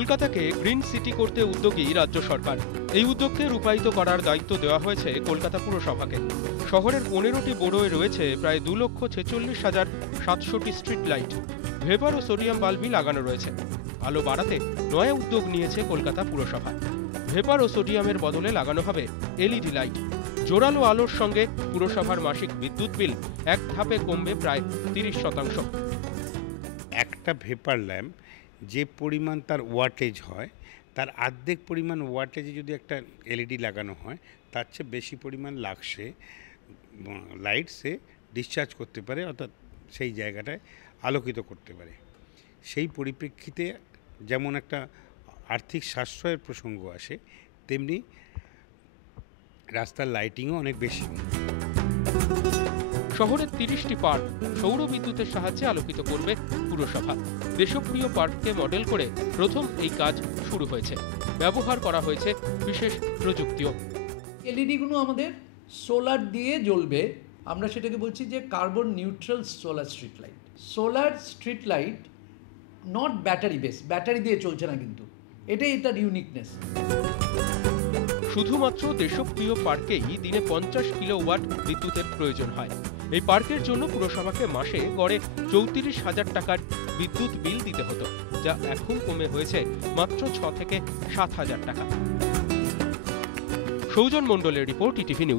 কলকাতাকে green city করতে উদ্যোগী রাজ্য সরকার। এই উদ্যোগকে রূপায়িত করার দায়িত্ব দেওয়া হয়েছে কলকাতা পুরসভাকে। শহরের 15টি বোরোয় রয়েছে প্রায় 2,46,700টি স্ট্রিট লাইট। ভেপার ও সোডিয়াম বাল্বই লাগানো রয়েছে। আলো বাড়াতে নয়া উদ্যোগ নিয়েছে কলকাতা পুরসভা। ভেপার ও সোডিয়ামের বদলে লাগানো হবে এলইডি লাইট। জোরালো আলোর সঙ্গে পুরসভার মাসিক বিদ্যুৎ বিল এক ধাপে কমবে প্রায় 30%। একটা ভেপার ল্যাম্প যে পরিমাণ তার ওয়াটেজ হয়, তার অর্ধেক পরিমাণ ওয়াটেজে যদি একটা এলইডি লাগানো হয়, তার চেয়ে বেশি পরিমাণ লাক্সে লাইট সে ডিসচার্জ করতে পারে, অর্থাৎ সেই জায়গাটায় আলোকিত করতে পারে। সেই পরিপ্রেক্ষিতে যেমন একটা আর্থিক সাশ্রয়ের প্রসঙ্গ আসে, তেমনি রাস্তার লাইটিংও অনেক বেশি। শহরের 30টি পার্ক সৌর বিদ্যুতের সাহায্যে আলোকিত করবে পুরসভা। দেশপ্রিয় পার্ককে মডেল করে প্রথম এই কাজ শুরু হয়েছে। ব্যবহার করা হয়েছে বিশেষ প্রযুক্তিও। এলইডিগুলো আমাদের সোলার দিয়ে জ্বলবে। আমরা সেটাকে বলছি যে carbon neutral solar street light. Solar street light not battery base, battery দিয়ে চলছে না, কিন্তু এটাই এটার ইউনিকনেস। শুধুমাত্র দেশপ্রিয় পার্কেই দিনে 50 কিলোওয়াট বিদ্যুতের প্রয়োজন হয়। এই পার্কের জন্য পুরসভাকে মাসে গড়ে 34,000 টাকার বিদ্যুৎ বিল দিতে হতো, যা এখন কমে হয়েছে মাত্র 6 থেকে 7,000 টাকা। সৌজন মণ্ডলের রিপোর্ট, ইটিভি নিউজ।